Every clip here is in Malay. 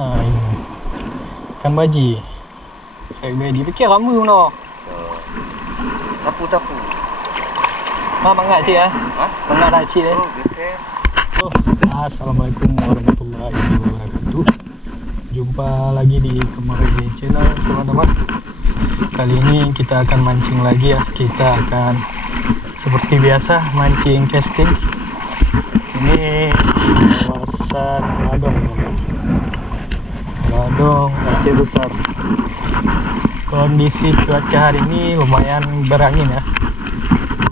Ini ikan baji. Saya beli fikir ramai no. Sapu-sapu. Mangga cik ah. Ha? Mangga dah cik eh. Oh, okey. Assalamualaikum warahmatullahi wabarakatuh. Jumpa lagi di Kemarau Channel teman-teman. Kali ini kita akan mancing lagi ya. Kita akan seperti biasa mancing casting. Ini kawasan Ladong Aceh Besar. Kondisi cuaca hari ini lumayan berangin ya.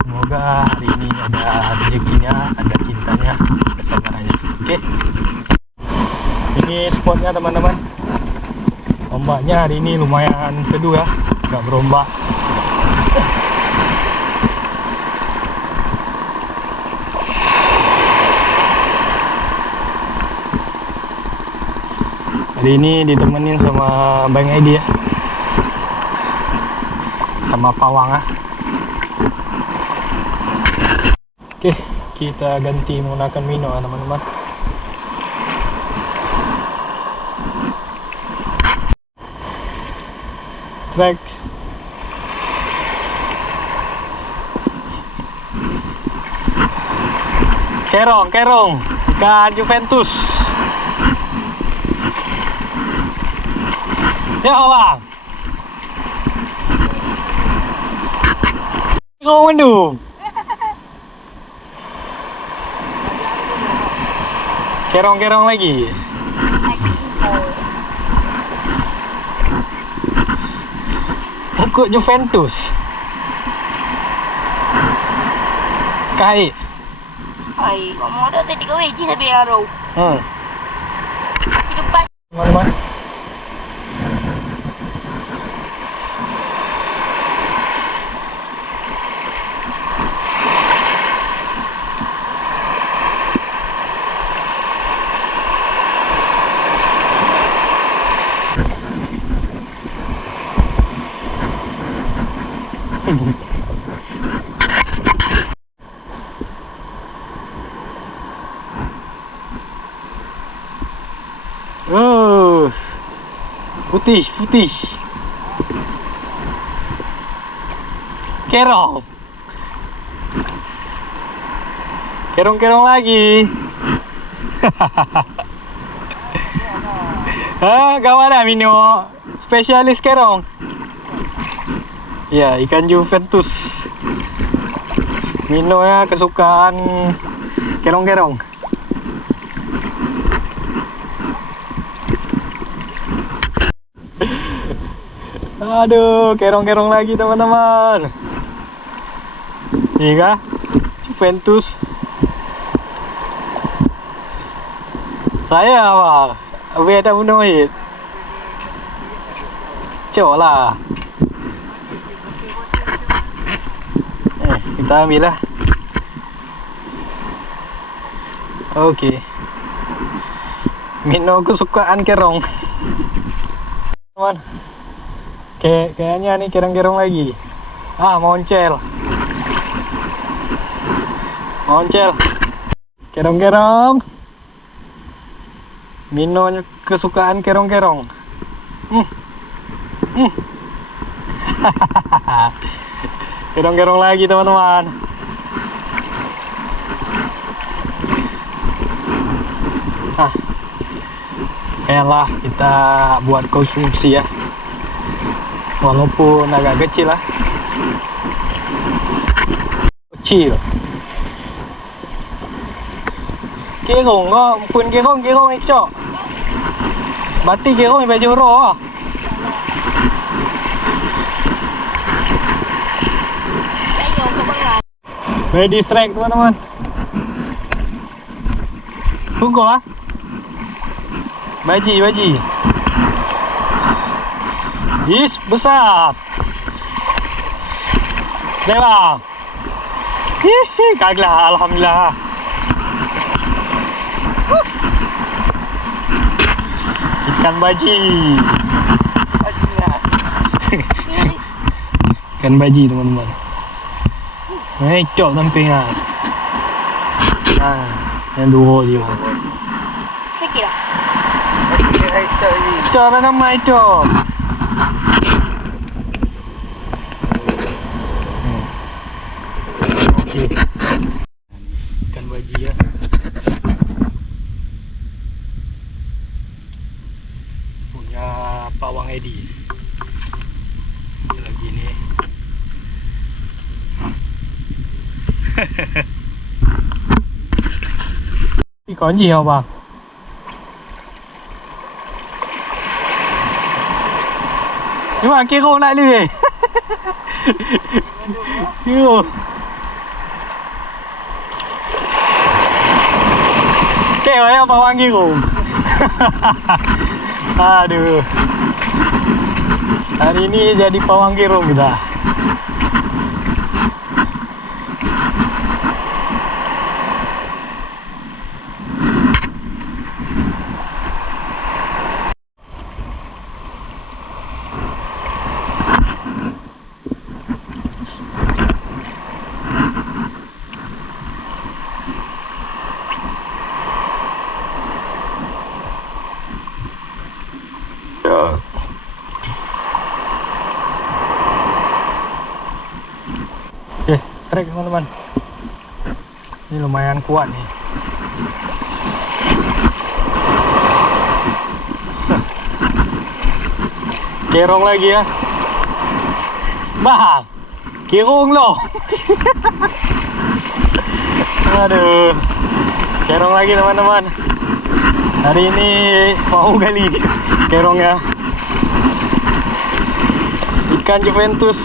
Semoga hari ini ada rezekinya, ada cintanya, kesabarannya. Oke. Ini spotnya teman-teman. Ombaknya hari ini lumayan teduh ya, nggak berombak. Hari ini ditemenin sama Bang Edi ya, sama pawang ah. Oke, kita ganti menggunakan Mino ya teman-teman. Strike. Kerong, ikan Juventus. Ya bang. Kerong mendung. Kerong lagi. Pokok Juventus. Kai. Ay, kamu ada tadi kau weji tapi arau. Depan. Mana? Oh, putih. Kerong lagi. Kawan dah Mino, spesialis kerong. Ya, ikan Juventus. Mino ya kesukaan kerong. Aduh, kerong lagi teman-teman. Ini kah Juventus. Saya apa? Abi ada bunuh hit. Cok lah. Kita ambil lah. Oke. Mino kesukaan kerong. Teman. Kayaknya nih kerong lagi. Moncel. Kerong. Mino kesukaan kerong. Kerong lagi teman-teman. Kayaklah kita buat konsumsi ya. Walaupun agak kecil lah. Kecil. Kerong pun kerong ikcok. Berarti kerong baju roh. Ready strike teman-teman. Tunggu lah. Baji. Is besar. Dewa. Kaglah alhamdulillah. Ikan baji. Ikan baji teman-teman. Cok samping lah. Yang dua je. Sekira. Cara nama itu. Oke. Ikan baji ya. Punya Pak Wang Edi. Lagi nih. Có gì không bà? Nhưng mà kia không lại lười. Yêu. Kêu ấy bà Wang kia cùng. Aduh. Hari ini jadi pawang kirung kita. Oke, strike teman-teman. Ini lumayan kuat nih. Kerong lagi ya. Bang, kerong loh. Aduh, kerong lagi teman-teman. Hari ini mau kali kerongnya. Ikan Juventus.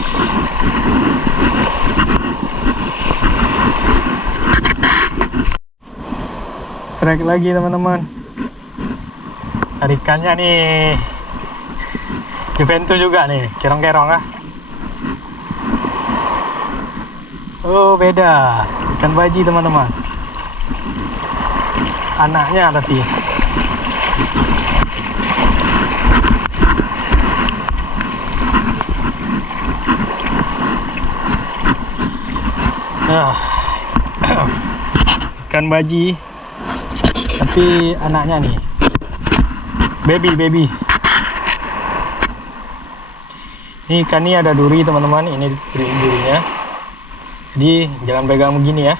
Strike lagi teman-teman. Ikannya nih Juventus juga nih, kerong-kerong ah. Oh beda, ikan baji teman-teman. Anaknya tapi. Nah, ikan baji. Tapi anaknya nih baby. Ini ikan ini ada duri teman-teman. Ini durinya. Jadi jangan pegang begini ya.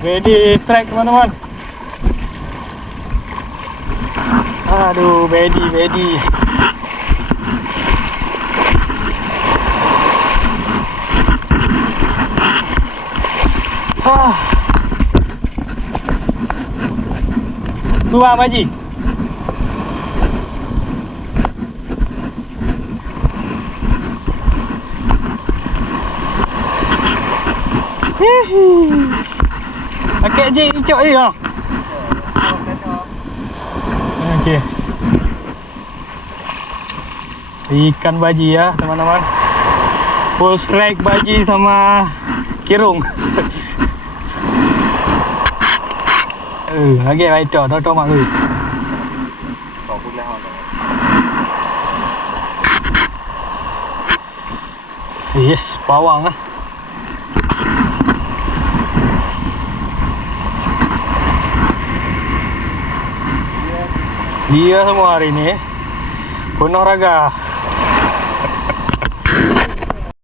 Ready strike teman-teman. Aduh baby. Dua baji. Pakai je icok je ah. Okey. Ikan baji ya, teman-teman. Full strike baji sama kirung. Lagi baik tu, dah mak lu. Yes, pawang ah. Dia semua hari ini penuh raga.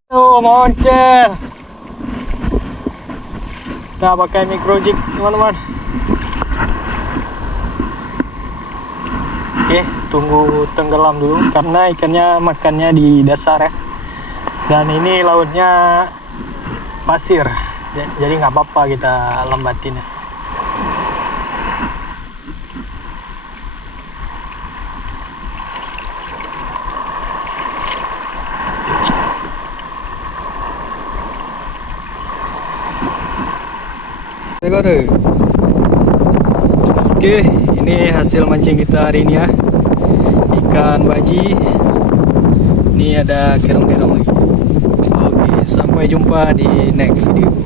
Oh, moncer. Kita pakai micro jig teman-teman. Oke, tunggu tenggelam dulu karena ikannya makannya di dasar ya. Dan ini lautnya pasir, jadi nggak apa-apa kita lambatin ya. Oke, ini hasil mancing kita hari ini ya. Ikan baji. Ini ada kerong-kerong lagi. Oke, sampai jumpa di next video.